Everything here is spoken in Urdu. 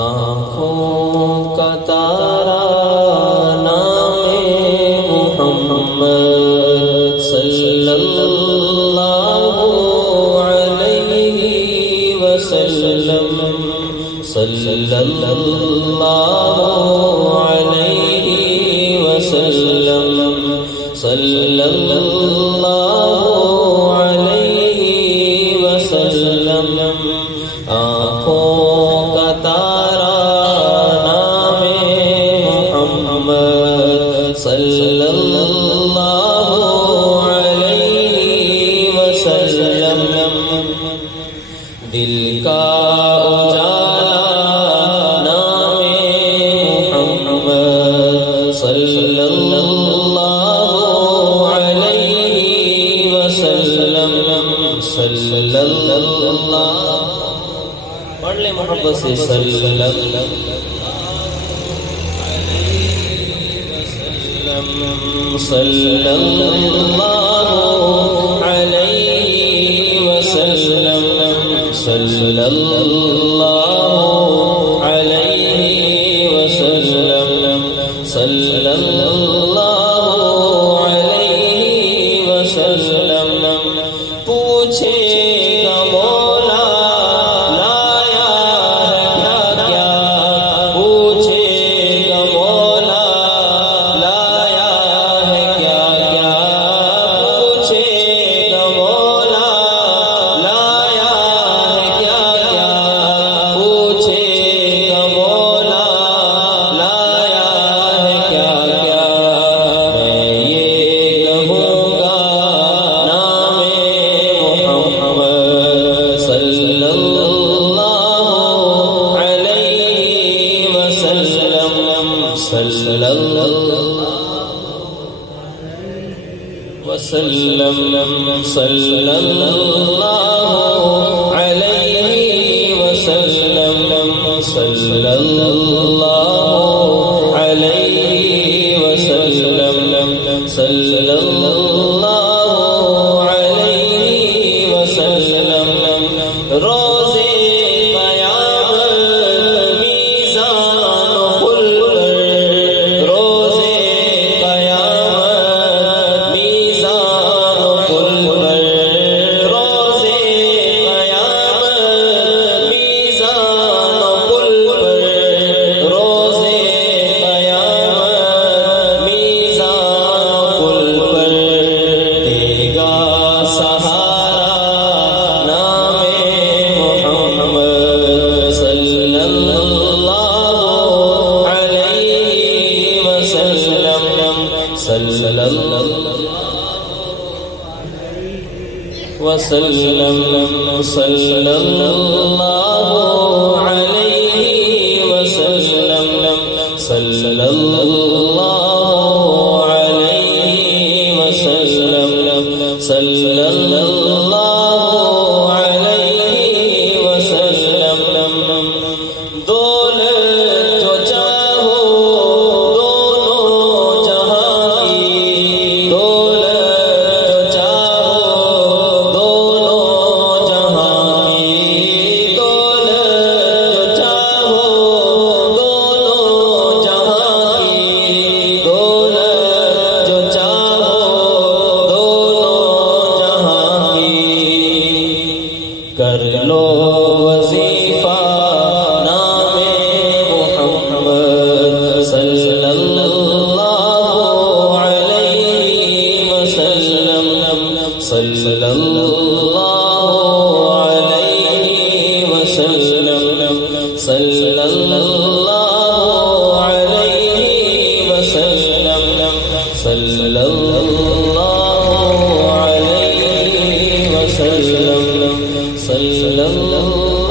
آنکھوں کا تارا نام محمد صلی اللہ علیہ وسلم، صلی اللہ علیہ وسلم، صلی اللہ علیہ وسلم۔ آنکھوں کا تارا نام محمد صلی اللہ علیہ وسلم، دل کا اجالا نام محمد صلی اللہ علیہ وسلم، صلی اللہ، پڑھ لیں محبت سے، صلی اللہ صلی اللہ علیہ وسلم، صلی اللہ علیہ وسلم، صلی اللہ علیہ وسلم۔ پوچھے گا مولا لایا ہے کیا کیا، پوچھے گا مولا لایا ہے کیا کیا، پوچھے گا مولا لایا ہے کیا کیا، پوچھے گا مولا لایا ہے کیا کیا۔ میں یہ کہوں گا نام محمد صلی اللہ علیہ وسلم، صلی اللہ وسلم، صلی اللہ علیہ وسلم، صلی اللہ علیہ وسلم، صلی اللہ علیہ وسلم۔ روزے قیامت میزان کھل کر، روزے قیامت میزان کھل کر، روزے قیامت میزان کھل کر، روزے قیامت میزان کھل کر، دے گا سہارا نام محمد صلی اللہ علیہ وسلم، صلی اللہ وسلم، صلی اللہ علیہ وسلم، صلی اللہ علیہ وسلم، صلی اللہ علیہ وسلم۔ دولت جو چاہو دونوں جہاں کی، دولت جو چاہو دونوں جہاں کی، دولت جو چاہو دونوں جہاں کی، دولت جو چاہو دونوں جہاں کی، کر لو وظیفہ نام محمد صلی اللہ علیہ وسلم، صلی اللہ علیہ وسلم، صلی اللہ علیہ وسلم، صلی اللہ علیہ وسلم، صلی اللہ